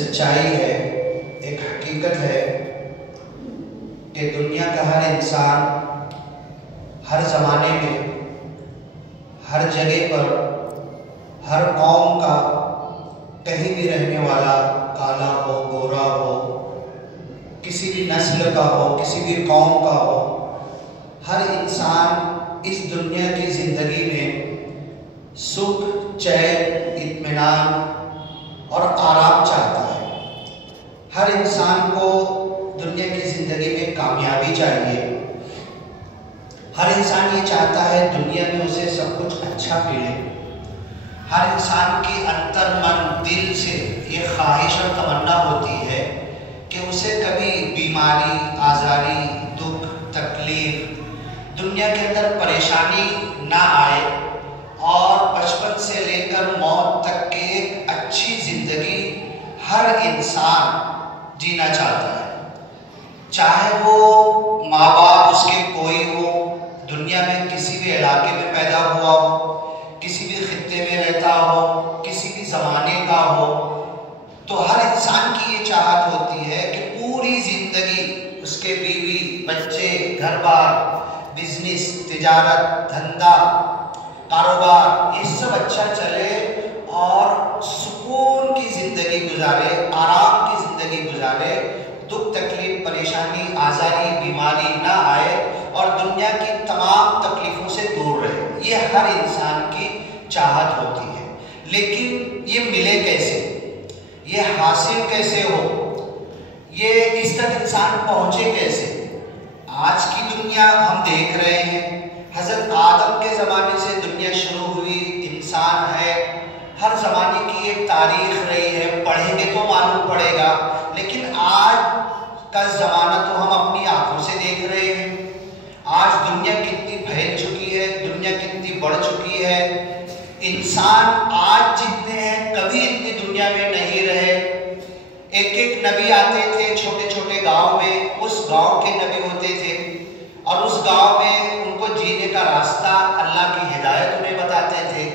سچائی ہے، ایک حقیقت ہے کہ دنیا کا ہر انسان ہر زمانے میں، ہر جگہ پر، ہر قوم کا، کہیں بھی رہنے والا، کالا ہو، گورا ہو، کسی بھی نسل کا ہو، کسی بھی قوم کا ہو، ہر انسان اس دنیا کی زندگی میں سکھ، چین، اطمینان اور آرام چاہتا ہے۔ ہر انسان کو دنیا کی زندگی میں کامیابی چاہیے۔ ہر انسان یہ چاہتا ہے دنیا میں اسے سب کچھ اچھا ملے۔ ہر انسان کی انتر من دل سے یہ خواہش اور تمنا ہوتی ہے کہ اسے کبھی بیماری، آزاری، دکھ، تکلیف، دنیا کے اندر پریشانی نہ آئے اور بچپن سے لے کر موت تک کے ایک اچھی زندگی ہر انسان جینا چاہتا ہے۔ چاہے وہ ماں باپ اس کے کوئی ہو، دنیا میں کسی بھی علاقے میں پیدا ہوا ہو، کسی بھی خطے میں رہتا ہو، کسی بھی زمانے کا ہو، تو ہر انسان کی یہ چاہت ہوتی ہے کہ پوری زندگی اس کے بیوی، بچے، گھر بار، بزنس، تجارت، دھندا، کاروبار، یہ سب اچھا چلے اور سکون کی زندگی گزارے، آرام کی زندگی گزارے، دکھ، تکلیف، پریشانی، آزاری، بیماری نہ آئے اور دنیا کی تمام تکلیفوں سے دور رہے۔ یہ ہر انسان کی چاہت ہوتی ہے، لیکن یہ ملے کیسے؟ یہ حاصل کیسے ہو؟ یہ اس تک انسان پہنچے کیسے؟ آج کی دنیا ہم دیکھ رہے ہیں، حضرت آدم کے زمانے سے دنیا شروع ہوئی، انسان ہے، ہر زمانے کی ایک تاریخ رہی ہے، پڑھیں گے تو معلوم پڑے گا، لیکن آج کا زمانہ تو ہم اپنی آنکھوں سے دیکھ رہے ہیں۔ آج دنیا کتنی پھیل چکی ہے، دنیا کتنی بڑھ چکی ہے، انسان آج جتنے ہیں کبھی اتنی دنیا میں نہیں رہے۔ ایک نبی آتے تھے چھوٹے چھوٹے گاؤں میں، اس گاؤں کے نبی ہوتے تھے اور اس گاؤں میں ان کو جینے کا راستہ، اللہ کی ہدایت انہیں بتاتے تھے۔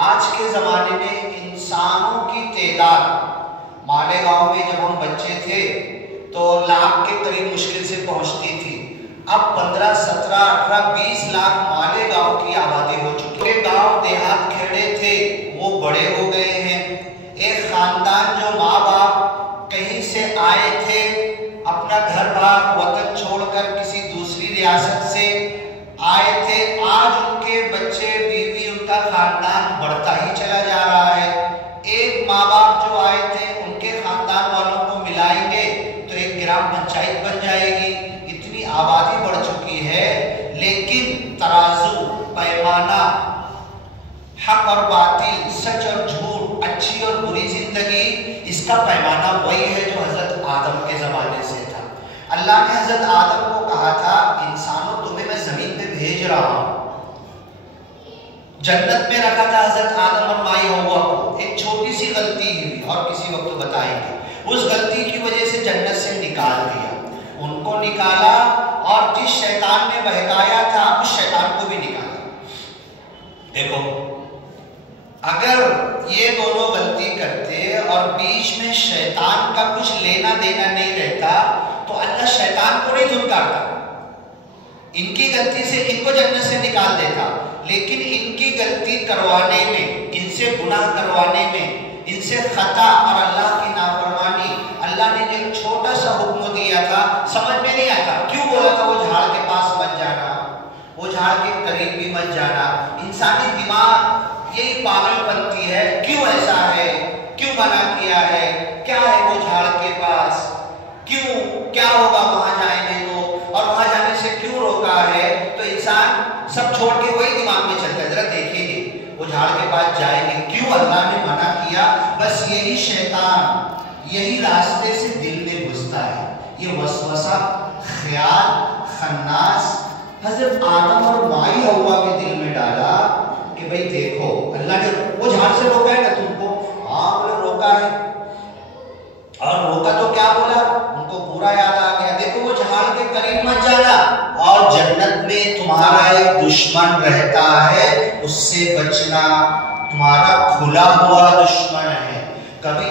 آج کے زمانے میں انسانوں کی تعداد، مالیگاؤں میں جب ہم بچے تھے تو لاکھ کے قریب مشکل سے پہنچتی تھی، اب 15، 17، 18، 20 لاکھ مالیگاؤں کی آبادی ہو چکی ہے۔ گاؤں دیہات کھیڑے تھے وہ بڑے ہو گئے ہیں۔ ایک خاندان جو ماں باپ کہیں سے آئے تھے، اپنا گھر بار وطن چھوڑ کر کسی دوسری ریاست سے آئے تھے، آج ان کے بچے، بیوی، ان کا خاندان بڑھتا ہی چلا جا رہا ہے۔ ایک ماں باپ جو آئے تھے ان کے خاندان والوں کو ملائیں گے تو ایک گرام پنچایت بن جائے گی، اتنی آبادی بڑھ چکی ہے، لیکن ترازو، پیمانہ، حق اور باطل، سچ اور جھوٹ، اچھی اور بری زندگی، اس کا پیمانہ وہی ہے جو حضرت آدم کے زمانے سے تھا۔ اللہ نے حضرت آدم کو کہا تھا، انسانوں تمہیں میں زمین پہ بھیج رہا ہوں۔ جنت میں رکھا تھا حضرت آدم اور مائی ہوا کو، ایک چھوٹی سی غلطی ہوئی اور کسی وقت بتائیں گے، اس غلطی کی وجہ سے جنت سے نکال دیا، ان کو نکالا اور جس شیطان نے بہکایا تھا اس شیطان کو بھی نکالا۔ دیکھو، اگر یہ دونوں غلطی کرتے اور بیچ میں شیطان کا کچھ لینا دینا نہیں رہتا تو اللہ شیطان کو نہیں دھتکارتا، ان کی غلطی سے ان کو جنت سے نکال دیتا، لیکن ان کی غلطی کروانے میں، ان سے گناہ کروانے میں، ان سے خطا اور اللہ کی نافرمانی، اللہ نے جو چھوٹا سا حکم دیا تھا سمجھ میں نہیں آتا، کیوں بولا تھا وہ جھاڑ کے پاس مت جانا، وہ جھاڑ کے قریب بھی مت جانا۔ انسانی دماغ یہی پاگل بنتی ہے، کیوں ایسا ہے، کیوں منع کیا ہے، کیا ہے وہ جھاڑ کے پاس، کیوں، کیا ہوگا وہاں جائیں گے تو، اور وہاں جانے سے کیوں روکا ہے، تو انسان سب چھوڑ کے وہی دماغ میں چلتا ہے، ذرا دیکھیں گے وہ جھاڑ کے پاس جائیں گے، کیوں اللہ نے منع کیا؟ بس یہی شیطان یہی راستے سے دل میں گھستا ہے، یہ وسوسہ، خیال خناس حضرت آدم اور مائی ہوا کے دل میں ڈالا کہ بھئی دیکھو، اللہ نے وہ جھاڑ سے روکا ہے نا تم کو، ہاں بولے روکا ہے، اور روکا تو کیا بولا، ان کو پورا یاد آ گیا، دیکھو وہ جھاڑ کے قریب مت جانا، اور جنت میں تمہارا ایک دشمن رہتا ہے، اس سے بچنا، تمہارا کھلا ہوا دشمن ہے، کبھی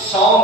100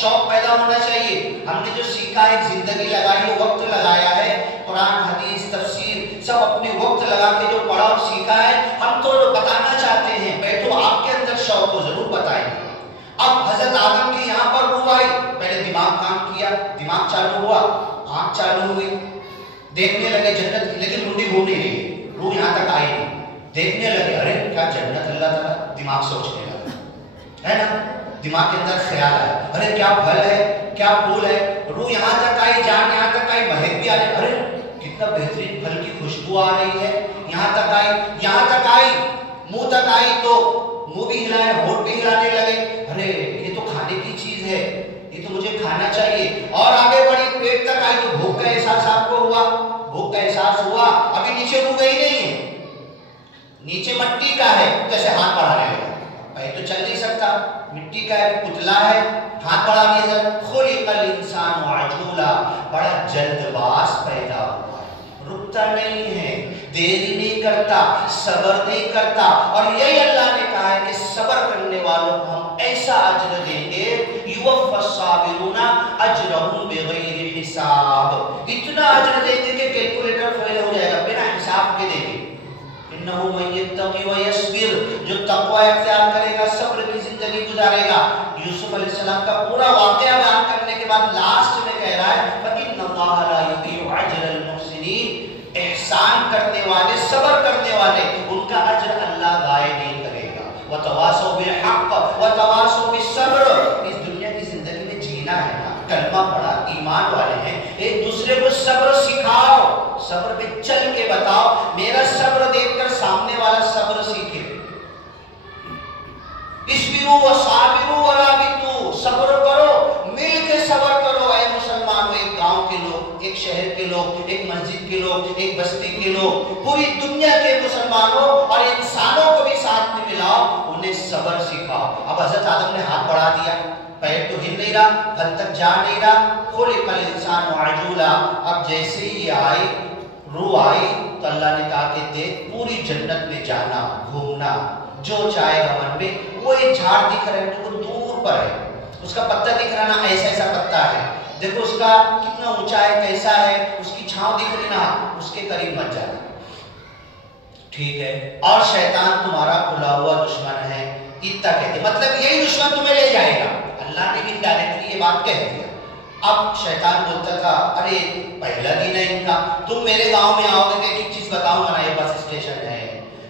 شوق پیدا ہونا چاہیے. ہم نے جو سیکھا ہے, زندگی لگائی ہے, وقت لگایا ہے, قرآن حدیث تفسیر سب اپنے وقت لگا کے جو پڑھا اور سیکھا ہے, ہم تو بتانا چاہتے ہیں. بیٹھو, آپ کے اندر شوق کو ضرور بتائیں. اب حضرت آدم کے یہاں پر روح آئی, پہلے دماغ کام کیا, دماغ چالو ہوا, آنکھ چالو ہوئی, دیکھنے لگے جنت کی, لیکن منڈی گھوم نہیں رہی, روح یہاں تک آئی نہیں. دیکھنے لگے, ارے کیا جنت, اللہ تعالیٰ, دماغ سوچنے لگا, ہے نا, دماغ کے اندر خیال آیا, ارے کیا پھل ہے, کیا پھول ہے. روح یہاں تک آئی, جان یہاں تک آئی, مہک بھی آ رہی, ارے کتنا بہترین پھل کی خوشبو آ رہی ہے, یہاں تک آئی, یہاں تک آئی, منہ تک آئی تو منہ بھی ہلایا, ہونٹ بھی ہلانے لگے, ارے یہ تو کھانے کی چیز ہے, یہ تو مجھے کھانا چاہیے. اور آگے بڑی, پیٹ تک آئی تو بھوک کا احساس آپ کو ہوا, بھوک کا احساس ہوا. ابھی نیچے روح گئی نہیں ہے, نیچے مٹی کا ہے, جیسے ہاتھ بڑھانے لگا, بھائی تو چل نہیں سکتا, مٹی کا ہے, پتلا ہے, ہاتھ بڑھا دیا. خلق الانسان عجولا, بڑا جلد باز پیدا ہوا, رکتا نہیں ہے, دیر نہیں کرتا, صبر نہیں کرتا. اور یہی اللہ نے کہا ہے کہ صبر کرنے والوں کو ہم ایسا اجر دیں گے, یوفی الصابرون اجرهم بغیر حساب, اتنا اجر دیں گے کہ کیلکولیٹر فیل ہو جائے گا, بنا حساب کے دیں گے. انه من یتقی ویصبر, جو تقوی اختیار کرے گا, صبر کی زندگی گزارے گا. یوسف علیہ السلام کا پورا واقعہ بیان کرنے کے بعد لاسٹ میں کہہ رہا ہے فإن اللہ لا یضیع اجر المحسنین, احسان کرنے والے, صبر کرنے والے, ان کا اجر اللہ ضائع نہیں کرے گا. وتواصوا بالحق وتواصوا بالصبر, اس دنیا کی زندگی میں جینا ہے نا, کلمہ پڑھا, ایمان والے ہیں, ایک دوسرے کو صبر سکھاؤ, صبر پہ چل کے بتاؤ. میرا صبر دیکھ کر سامنے والا صبر سیکھے. اصبروا وصابروا ورابطوا, صبر کرو, مل کے صبر کرو. اے مسلمانوں, ایک گاؤں کے لوگ, ایک شہر کے لوگ, ایک مسجد کے لوگ, ایک بستی کے لوگ, پوری دنیا کے مسلمانوں اور انسانوں کو بھی ساتھ میں ملاؤ, انہیں صبر سکھاؤ. اب حضرت آدم نے ہاتھ بڑھا دیا, پیر تو ہل نہیں رہا, پھل تک جا نہیں رہا. خلق الانسان عجولا, اب جیسے ہی آئی, روح آئی, تو اللہ نے کہا کہ دیکھ, پوری جنت میں جانا, گھومنا, جو چاہے گا من میں. وہ ایک جھاڑ دکھ رہا ہے, تو وہ دور پر ہے, اس کا پتا دکھ رہا نا, ایسا ایسا پتا ہے, دیکھو اس کا کتنا اونچا ہے, کیسا ہے, اس کی چھاؤں دکھ رہی نا, اس کے قریب مت جانا, ٹھیک ہے. اور شیطان تمہارا کھلا ہوا دشمن ہے, اتنا کہتے, مطلب یہی دشمن تمہیں لے جائے گا. اللہ نے بھی ڈائریکٹلی یہ بات کہہ دیا. اب شیطان بولتا تھا, ارے پہلا دن ہے ان کا, تم میرے گاؤں میں آؤ گے کہ ایک چیز بتاؤں گا نا, یہ بس اسٹیشن ہے,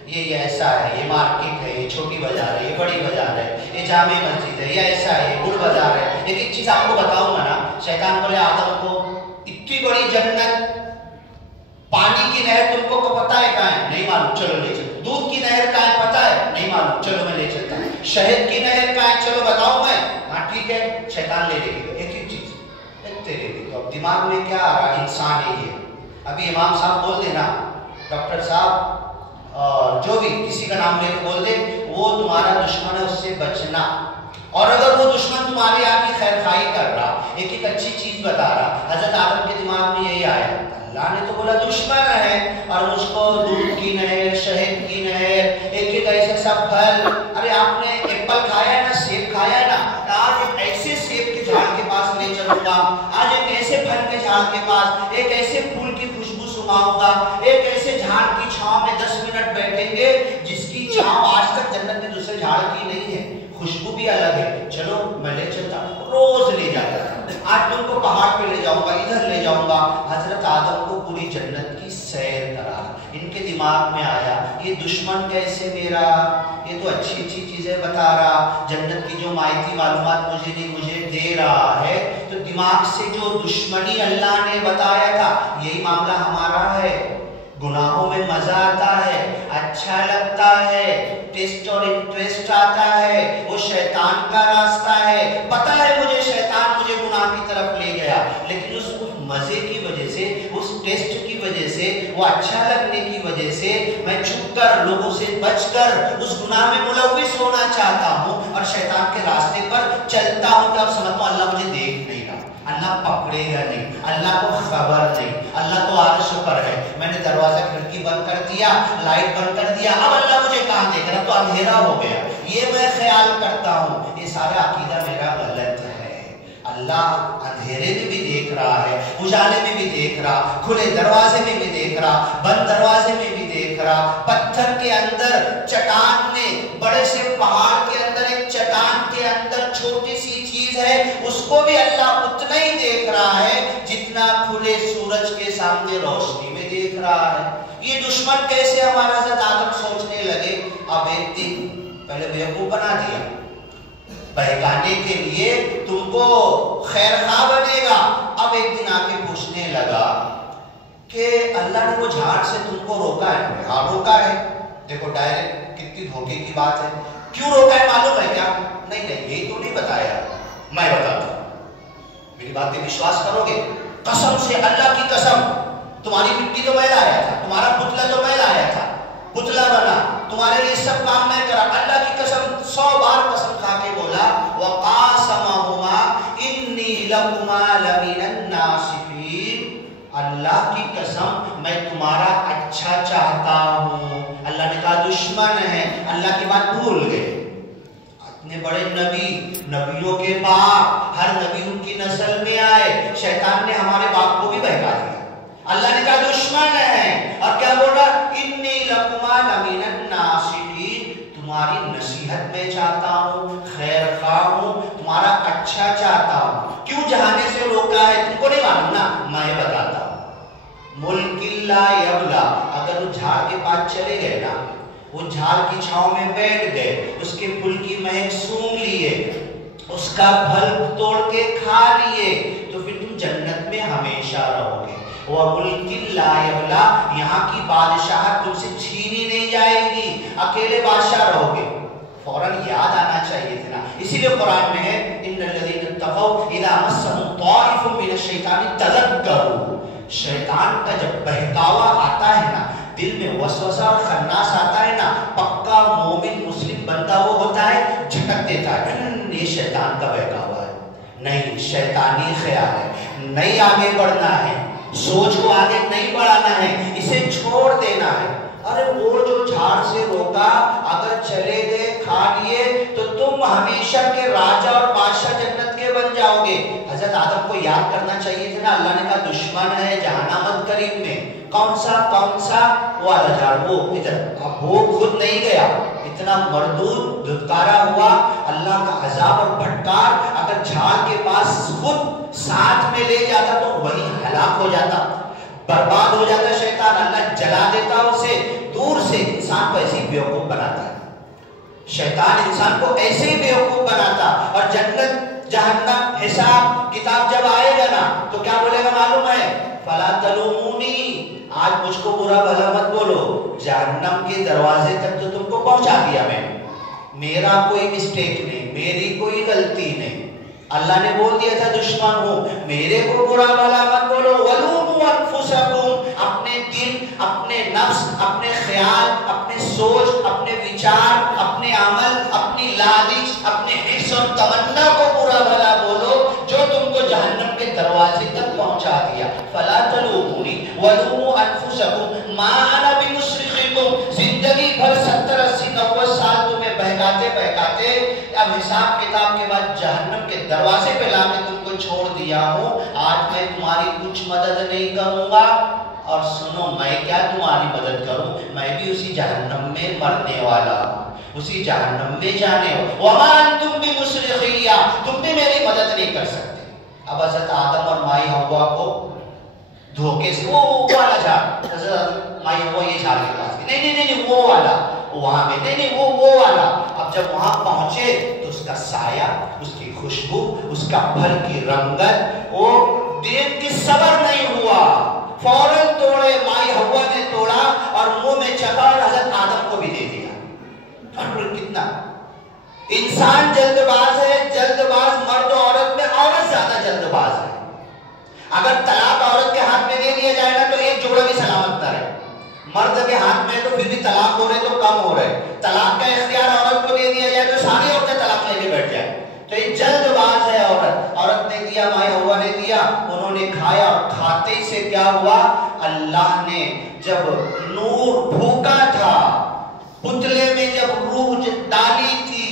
یہ ایسا ہے, یہ مارکیٹ ہے, یہ چھوٹی بازار ہے, یہ بڑی بازار ہے, یہ جامع مسجد ہے, یہ ایسا ہے, یہ گڑ بازار ہے, ایک چیز آپ کو بتاؤں گا نا. شیطان بولے آدم کو, اتنی بڑی جنت, پانی کی نہر تم کو پتا ہے کہاں ہے, نہیں معلوم, چلو لے چلو. دودھ کی نہر کہاں ہے, پتا ہے, نہیں معلوم, چلو میں لے چلتا ہوں. شہد کی نہر کہاں ہے, چلو بتاؤ میں, ہاں ٹھیک ہے. شیطان لے لے گا ایک ایک چیز, تیرے بھی. اب دماغ میں کیا آ رہا, انسان ہی ہے. ابھی امام صاحب بول دینا, ڈاکٹر صاحب, جو بھی کسی کا نام لے کے بول دے, وہ تمہارا دشمن ہے, اس سے بچنا. اور اگر وہ دشمن تمہارے آپ کی خیر خواہی کر رہا, ایک ایک اچھی چیز بتا رہا, حضرت آدم کے دماغ میں یہی آیا, اللہ نے تو بولا دشمن ہے, اور اس کو دودھ کی نہر, شہد کی نہر, ایک ایک ایسے سب پھل, ارے آپ نے ایپل کھایا ہے نا, سیب کھایا ہے نا, آج ایک ایسے سیب کے جھاڑ کے پاس لے چلوں گا, آج ایک ایسے پھل کے جھاڑ کے پاس, ایک ایسے پھول کی خوشبو سناؤں گا, ایک ایسے جھاڑ کی چھاؤں میں 10 منٹ بیٹھیں گے جس کی چھاؤں آج تک جنت میں دوسرے جھاڑ کی نہیں ہے, خوشبو بھی الگ ہے. چلو میں لے چلتا, روز لے جاتا تھا. آج تم کو پہاڑ پہ لے جاؤں گا, ادھر لے جاؤں گا. حضرت آدم کو پوری جنت کی سیر کرا. ان کے دماغ میں آیا, یہ دشمن کیسے میرا, یہ تو اچھی اچھی چیزیں بتا رہا, جنت کی جو مایتی معلومات مجھے نہیں, مجھے دے رہا ہے. تو دماغ سے جو دشمنی اللہ نے بتایا تھا, یہی معاملہ ہمارا ہے. گناہوں میں مزہ آتا ہے, اچھا لگتا ہے, ٹیسٹ اور انٹرسٹ آتا ہے, وہ شیطان کا راستہ ہے. پتہ ہے مجھے شیطان مجھے گناہ کی طرف لے گیا, لیکن اس مزے کی وجہ سے, اس ٹیسٹ کی وجہ سے, وہ اچھا لگنے کی وجہ سے میں چھپ کر, لوگوں سے بچ کر اس گناہ میں ملوث ہونا چاہتا ہوں, اور شیطان کے راستے پر چلتا ہوں. کہ اب سمجھتا ہوں اللہ مجھے دیکھ نہیں رہا, اللہ پکڑے گا نہیں, اللہ کو خبر نہیں, اللہ تو عرش پر ہے, میں نے دروازہ کھڑکی بند کر دیا, لائٹ بند کر دیا, اب اللہ مجھے کہاں دیکھ رہا, تو اندھیرا ہو گیا, یہ میں خیال کرتا ہوں. یہ سارا عقیدہ میرا غلط ہے. اللہ اندھیرے میں بھی دیکھ رہا ہے، اجالے میں بھی دیکھ رہا، کھلے دروازے میں بھی دیکھ رہا، بند دروازے میں بھی دیکھ رہا، پتھر کے اندر، چٹان میں، بڑے سے پہاڑ کے اندر، ایک چٹان کے اندر چھوٹی سی چیز ہے، اس کو بھی اللہ اتنا ہی دیکھ رہا ہے جتنا کھلے سورج کے سامنے روشنی میں دیکھ رہا ہے۔ یہ دشمن کیسے ہمارا حضرت آدم سوچنے لگے، اب ایک دن پہلے بیوقوف بنا دیا، بہکانے کے لیے تم کو خیر خواہ بنے گا، اب ایک دن آ کے پوچھنے لگا کہ اللہ نے وہ جھاڑ سے تم کو روکا ہے؟ ہاں روکا ہے۔ دیکھو ڈائریکٹ کتنی دھوکے کی بات ہے، کیوں روکا ہے معلوم ہے کیا؟ نہیں یہی تو نہیں بتایا، میں بتاتا ہوں، میری بات پہ وشواس کرو گے؟ قسم سے اللہ کی قسم، تمہاری مٹی تو میں لایا تھا، تمہارا پتلا تو میں لایا تھا، پتلا بنا، تمہارے لیے سب کام میں کرا، اللہ کی قسم 100 بار قسم کھا کے بولا وَقَاسَمَهُمَا إِنِّي لَكُمَا لَمِنَ النَّاصِحِينَ، اللہ کی قسم میں تمہارا اچھا چاہتا ہوں۔ اللہ نے کہا دشمن ہے، اللہ کی بات بھول گئے۔ اتنے بڑے نبی، نبیوں کے باپ، ہر نبی ان کی نسل میں آئے، شیطان نے ہمارے باپ کو بھی بہکا دیا۔ اللہ نے کہا دشمن ہے، اور کیا بول رہا؟ انی لکما لمن الناصحین، تمہاری نصیحت میں چاہتا ہوں، خیر خواہ ہوں، تمہارا اچھا چاہتا ہوں۔ کیوں جہانے سے روکا ہے تم کو نہیں معلوم نا، میں بتاتا ہوں۔ ملک لا یبلا، اگر وہ جھاڑ کے پاس چلے گئے نا، وہ جھاڑ کی چھاؤں میں بیٹھ گئے، اس کے پھول کی مہک سونگھ لیے، اس کا پھل توڑ کے کھا لیے، تو پھر تم جنت میں ہمیشہ رہو گے۔ وَمُلْكٍ لَا يَبْلَى، یہاں کی بادشاہت تم سے چھینی نہیں جائے گی، اکیلے بادشاہ رہو گے۔ فوراً یاد آنا چاہیے تھا نا، اسی لیے قرآن میں ہے إِنَّ الَّذِينَ اتَّقَوْا إِذَا مَسَّهُمْ طَائِفٌ مِّنَ الشَّيْطَانِ تَذَكَّرُوا، شیطان کا جب بہکاوا آتا ہے نا، دل میں وسوسہ اور خناس آتا ہے نا، پکا مومن مسلم بندہ وہ ہوتا ہے، جھٹک دیتا ہے، یہ شیطان کا بہکاوا ہے، نہیں شیطانی خیال ہے، نہیں آگے بڑھنا ہے، سوچ کو آگے نہیں بڑھانا ہے، اسے چھوڑ دینا ہے۔ ارے وہ جو جھاڑ سے روکا، اگر چلے گئے کھا لیے تو تم ہمیشہ کے راجہ اور بادشاہ جنت کے بن جاؤ گے۔ حضرت آدم کو یاد کرنا چاہیے تھا نا، اللہ نے کہا دشمن ہے جہنم قریب میں، کون سا وہ والا جھاڑ، وہ ادھر، اب وہ خود نہیں گیا، اتنا مردود دھتکارا ہوا، اللہ کا عذاب اور بھٹکار، اگر جھاڑ کے پاس خود ساتھ میں لے جاتا تو وہی ہلاک ہو جاتا، برباد ہو جاتا شیطان، اللہ جلا دیتا اسے۔ دور سے انسان کو ایسے ہی بیوقوف بناتا ہے، شیطان انسان کو ایسے ہی بیوقوف بناتا، اور جنت جہنم حساب کتاب جب آئے گا نا تو کیا بولے گا معلوم ہے؟ فَلَا تَلُومُونِي، آج مجھ کو برا بھلا مت بولو، جہنم کے دروازے تک تو تم کو پہنچا دیا میں، میرا کوئی مسٹیک نہیں، میری کوئی غلطی نہیں۔ اللہ نے بول دیا تھا دشمن ہوں، میرے کو برا بھلا مت بولو۔ وَلُومُوا أَنفُسَكُمْ، اپنے دل، اپنے نفس، اپنے خیال، اپنے سوچ، اپنے وچار، اپنے عمل، اپنی لالچ، اپنے حرص اور تمنا کو برا بھلا بولو جو تم کو جہنم کے دروازے تک پہنچا دیا۔ فَلَا تَلُومُونِي وَلُومُوا أَنفُسَكُمْ مَا أَنَا بِمُصْرِخِكُمْ، زندگی بھر 70 80 90 سال تمہیں بہکاتے بہکاتے اب حساب کتاب کے بعد جہنم کے دروازے پہ لا کے تم کو چھوڑ دیا ہوں، آج میں تمہاری کچھ مدد نہیں کروں گا، اور سنو میں کیا تمہاری مدد کروں، میں بھی اسی جہنم میں مرنے والا ہوں، اسی جہنم میں جانے ہو۔ وَمَا أَنْتُمْ بِمُصْرِخِيَّ، تم بھی میری مدد نہیں کر سکتے۔ اب حضرت آدم اور مائی حوا کو دھوکے سے وہ والا جھاڑ، حضرت مائی حوا یہ جھاڑ کے پاس نہیں وہ والا، وہاں میں نہیں وہ والا۔ اب جب وہاں پہنچے تو اس کا سایہ، اس کی خوشبو، اس کا پھل کی رنگت، وہ دیکھ کے صبر نہیں ہوا، فوراً توڑے، مائی حوا نے توڑا اور منہ میں چکا اور حضرت آدم کو بھی دے دیا۔ اور کتنا انسان جلد باز ہے، جلد باز مرد و عورت میں عورت زیادہ جلد باز ہے۔ اگر طلاق عورت کے ہاتھ میں دے دیا جائے نا تو ایک جوڑا بھی سلامت نہ رہے، مرد کے ہاتھ میں تو پھر بھی طلاق ہو رہے تو کم ہو رہے، طلاق کا اختیار عورت کو دے دیا جائے تو ساری عورتیں طلاق لے کے بیٹھ جائیں، تو یہ جلد باز ہے عورت نے دیا، مائی حوا نے دیا، انہوں نے کھایا، اور کھاتے ہی سے کیا ہوا؟ اللہ نے جب نور پھونکا تھا پتلے میں، جب روح ڈالی تھی،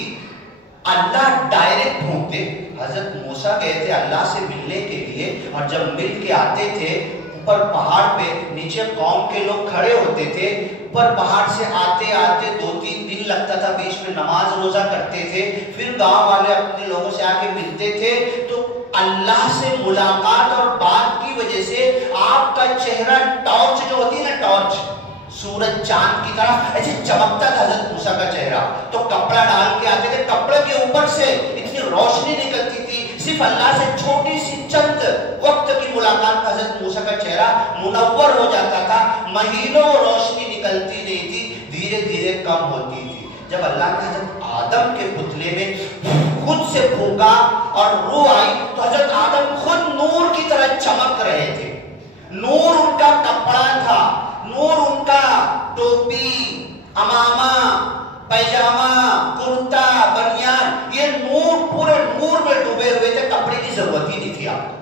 اللہ ڈائریکٹ پھونکتے، حضرت موسیٰ گئے تھے اللہ سے ملنے کے لیے، اور جب مل کے آتے تھے اوپر پہاڑ پہ، نیچے قوم کے لوگ کھڑے ہوتے تھے، اوپر پہاڑ سے آتے آتے 2-3 دن لگتا تھا، بیچ میں نماز روزہ کرتے تھے، پھر گاؤں والے اپنے لوگوں سے آ کے ملتے تھے، تو اللہ سے ملاقات اور بات کی وجہ سے آپ کا چہرہ ٹارچ جو ہوتی ہے نا، ٹارچ سورج چاند کی طرح ایسے چمکتا تھا حضرت موسیٰ کا چہرہ. تو کپڑا ڈال کے آتے تھے، کپڑے کے اوپر سے اتنی روشنی نکلتی تھی، صرف اللہ سے چھوٹی سی چند وقت کی ملاقات کا حضرت موسیٰ کا چہرہ منور ہو جاتا تھا. مہینوں روشنی نکلتی نہیں تھی، دھیرے دھیرے کم ہوتی تھی. جب اللہ نے حضرت آدم کے پتلے میں خود سے پھونکا اور روح آئی تو حضرت آدم خود نور کی طرح چمک رہے تھے. نور ان کا کپڑا تھا، نور ان کا ٹوپی، امامہ، پیجامہ، کرتا، بنیان، یہ نور پورے نور میں ڈوبے ہوئے تھے. کپڑے کی ضرورت ہی نہیں تھی آپ کو.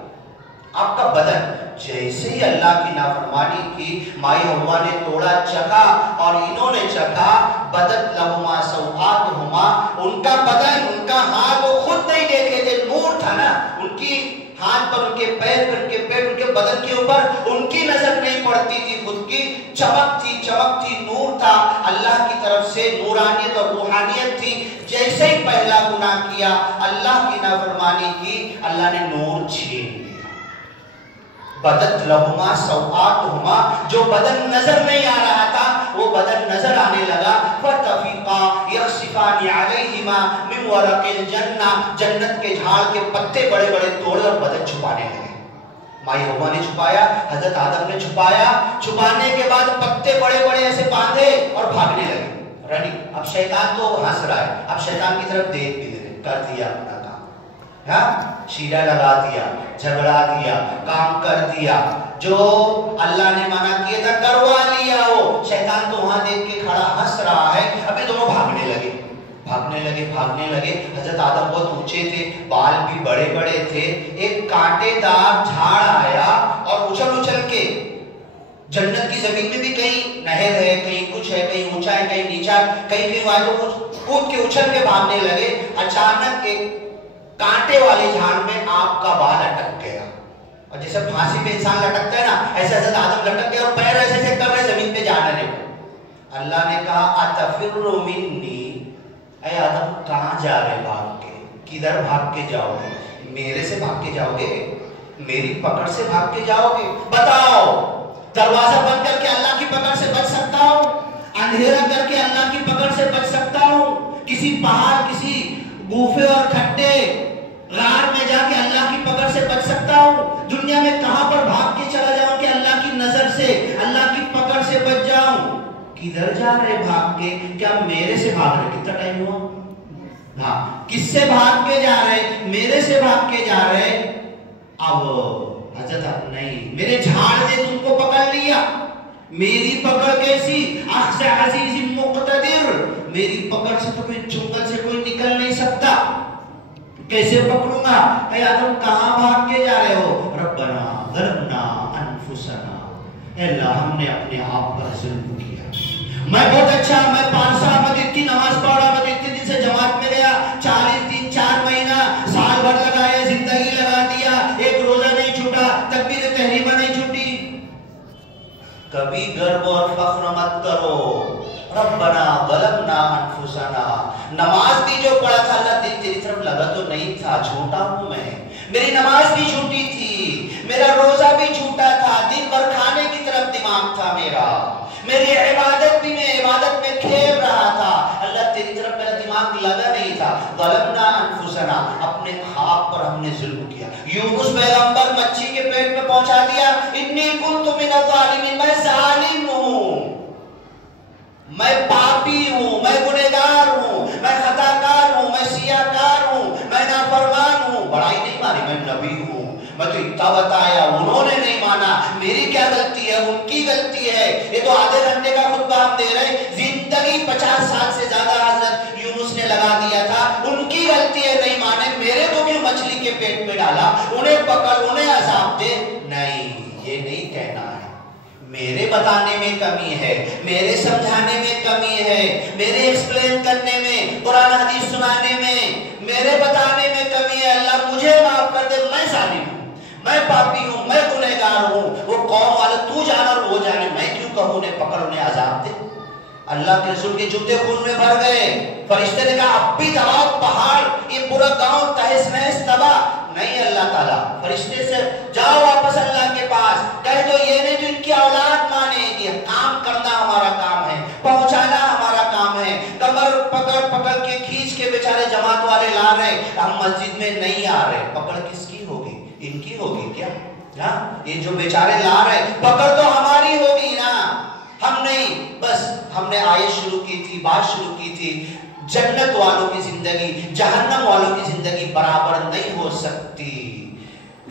آپ کا بدن جیسے ہی اللہ کی نافرمانی کی، مائی ہوا نے توڑا چکھا اور انہوں نے چکھا، بدت لہما سوآتہما، ان کا بدن، ان کا ہاتھ وہ خود نہیں دیکھے تھے، نور تھا نا ان کی ہاتھ پر، ان کے پیر پر، ان کے پیٹ، ان کے بدن کے اوپر ان کی نظر نہیں پڑتی تھی، خود کی چمک تھی، چمک تھی، نور تھا، اللہ کی طرف سے نورانیت اور روحانیت تھی. جیسے ہی پہلا گناہ کیا، اللہ کی نافرمانی کی، اللہ نے نور چھین لیا. بدت لہما سوآتہما، جو بدن نظر نہیں آ رہا تھا وہ بدن نظر آنے لگا. فَتَفِقَا يَخْصِفَانِ عَلَيْهِمَا مِنْ وَرَقِ الْجَنَّةِ، جنت کے جھاڑ کے پتے بڑے بڑے توڑے اور بدن چھپانے لگے. مائی ہوا نے چھپایا، حضرت آدم نے چھپایا، چھپانے کے بعد پتے بڑے بڑے ایسے باندھے اور بھاگنے لگے. رننگ. اب شیطان تو ہنس رہا ہے، اب شیطان کی طرف دیکھ بھی دے، کر دیا اپنا کام، شیرہ لگا دیا، جھگڑا دیا، کام کر دیا، جو اللہ نے منع کیا تھا کروا لیا. ہو شیطان تو وہاں دیکھ کے کھڑا ہنس رہا ہے. ابھی دونوں بھاگنے لگے، بھاگنے لگے، بھاگنے لگے. حضرت آدم بہت اونچے تھے، بال بھی بڑے بڑے تھے. ایک کانٹے دار جھاڑ آیا اور اچھل اچھل کے، جنت کی زمین میں بھی کہیں نہر ہے، کہیں کچھ ہے، کہیں اونچا ہے، کہیں نیچا ہے، کہیں کہیں والے کود کے اچھل کے بھاگنے لگے. اچانک ایک کانٹے والے جھاڑ میں آپ کا بال اٹک گیا، اور جیسے پھانسی پہ انسان لٹکتا ہے نا، ایسے حضرت آدم لٹک گیا اور پیر ایسے سے کر رہے زمین پہ جا رہے. اللہ نے کہا اتفر منی، اے آدم کہاں جا رہے بھاگ کے، کدھر بھاگ کے جاؤ گے؟ میرے سے بھاگ کے جاؤ گے؟ میری پکڑ سے بھاگ کے جاؤ گے؟ بتاؤ، دروازہ بند کر کے اللہ کی پکڑ سے بچ سکتا ہوں؟ اندھیرا کر کے اللہ کی پکڑ سے بچ سکتا ہوں؟ کسی پہاڑ، کسی گوفے اور کھڈے غار میں جا کے اللہ کی پکڑ سے بچ سکتا ہوں؟ دنیا میں کہاں پر بھاگ کے چلا جاؤں کہ اللہ کی نظر سے، اللہ کی پکڑ سے بچ جاؤں؟ کدھر جا رہے بھاگ کے؟ کیا میرے سے بھاگ رہے؟ کتنا ٹائم ہوا؟ ہاں، کس سے بھاگ کے جا رہے؟ میرے سے بھاگ کے جا رہے. اب حضرت اب نہیں، میرے جھاڑ نے تم کو پکڑ لیا. میری پکڑ کیسی؟ اخذ عزیز مقتدر، میری پکڑ سے تمہیں چنگل سے کوئی نکل نہیں سکتا. کیسے پکڑوں گا؟ اے آدم کہاں بھاگ کے جا رہے ہو؟ ربنا ظلمنا انفسنا، اے اللہ ہم نے اپنے آپ پر ظلم کیا. میں بہت اچھا، میں 5 سال میں اتنی نماز پڑھا، میں اتنے دن سے جماعت میں گیا، 40 دن 4 مہینہ سال بھر لگایا، زندگی لگا دیا، ایک روزہ نہیں چھوٹا، تکبیر تحریمہ نہیں چھوٹی. کبھی گرو اور فخر مت کرو. ربنا ظلمنا انفسنا، نماز بھی جو پڑھا تھا اللہ دل تیری طرف لگا تو نہیں تھا، چھوٹا ہوں میں، میری نماز بھی چھوٹی تھی، میرا روزہ بھی چھوٹا تھا، دن بھر کھانے کی طرف دماغ تھا میرا، میری عبادت بھی میں عبادت میں کھیل رہا تھا، اللہ تیری طرف میرا دماغ لگا نہیں تھا. ظلمنا انفسنا، اپنے آپ پر ہم نے ظلم کیا. یونس پیغمبر مچھی کے پیٹ میں پہنچا دیا، انی کنت من الظالمین، میں ظالم ہوں، میں پاپی ہوں، میں گنہگار ہوں، میں خطاکار ہوں، میں سیاکار ہوں، میں نافرمان ہوں. بڑائی نہیں ماری، میں نبی ہوں، میں تو اتنا بتایا، انہوں نے نہیں مانا، میری کیا غلطی ہے؟ ان کی غلطی ہے. یہ تو آدھے گھنٹے کا خطبہ ہم دے رہے، زندگی 50 سال سے زیادہ حضرت یونس نے لگا دیا تھا. ان کی غلطی ہے، نہیں مانے. میرے کو کیوں مچھلی کے پیٹ میں ڈالا؟ انہیں پکڑ، انہیں عذاب دے. نہیں، یہ نہیں کہنا ہے. میرے بتانے میں کمی ہے، میرے سمجھانے میں کمی ہے، میرے ایکسپلین کرنے میں، قرآن حدیث سنانے میں میرے بتانے میں کمی ہے اللہ مجھے معاف کر دے، میں ظالم ہوں، میں پاپی ہوں، میں گنہگار ہوں، وہ قوم والے تو جانا اور وہ جانے، میں کیوں کہوں انہیں پکڑ انہیں عذاب دے۔ اللہ کے رسول کے جوتے خون میں بھر گئے، فرشتے نے کہا اب بھی دباؤ پہاڑ، یہ پورا گاؤں تہس نہس تباہ۔ نہیں اللہ تعالیٰ فرشتے سے جاؤ واپس اللہ کے پاس، کہہ دو یہ نہیں تو ان کی اولاد مانے گی، کام کرنا ہمارا کام ہے، پہنچانا ہمارا کام ہے۔ کمر پکڑ پکڑ کے کھینچ کے بیچارے جماعت والے لا رہے، ہم مسجد میں نہیں آ رہے، پکڑ کس کی ہوگی؟ ان کی ہوگی کیا؟ یہ جو بیچارے لا رہے پکڑ تو ہماری ہوگی نا، ہم نہیں۔ بس ہم نے آیت شروع کی تھی، بات شروع کی تھی، جنت والوں کی زندگی جہنم والوں کی زندگی برابر نہیں ہو سکتی۔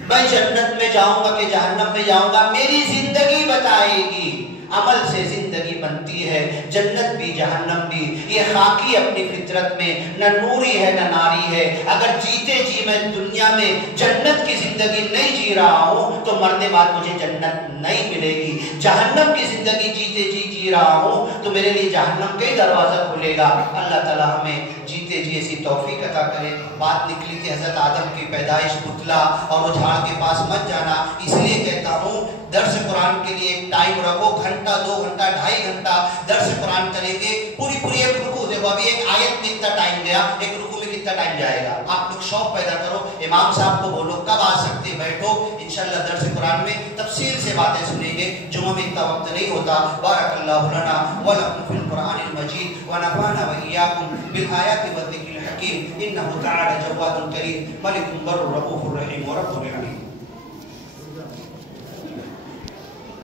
میں جنت میں جاؤں گا کہ جہنم میں جاؤں گا میری زندگی بتائے گی، عمل سے زندگی بنتی ہے، جنت بھی جہنم بھی۔ یہ خاکی اپنی فطرت میں نہ نوری ہے نہ ناری ہے۔ اگر جیتے جی میں دنیا میں جنت کی زندگی نہیں جی رہا ہوں تو مرنے بعد مجھے جنت نہیں ملے گی۔ جہنم کی زندگی جیتے جی رہا ہوں تو میرے لیے جہنم کا ہی دروازہ کھلے گا۔ اللہ تعالیٰ ہمیں جیتے جی ایسی توفیق عطا کرے۔ بات نکلی تھی حضرت آدم کی پیدائش، پتلا اور وہ جھاڑ کے پاس مت جانا، اس لیے کہتا ہوں درس قرآن کے لیے ایک ٹائم رکھو، گھنٹہ 2 گھنٹہ 2.5 گھنٹہ درس قرآن کریں گے، پوری ایک رکوع دیکھو، ابھی ایک آیت میں کتنا ٹائم گیا، ایک رکوع میں کتنا ٹائم جائے گا۔ آپ لوگ شوق پیدا کرو، امام صاحب کو بولو کب آ سکتے بیٹھو، انشاءاللہ درس قرآن میں تفصیل سے باتیں سنیں گے، جمعہ میں اتنا وقت نہیں ہوتا۔ بارک اللہ لنا ولکم فی القرآن المجید ونفعنا وإیاکم بالآیات والذکر الحکیم، انہ تعالی جواد کریم ملک بر رؤوف رحیم ورب العالمین۔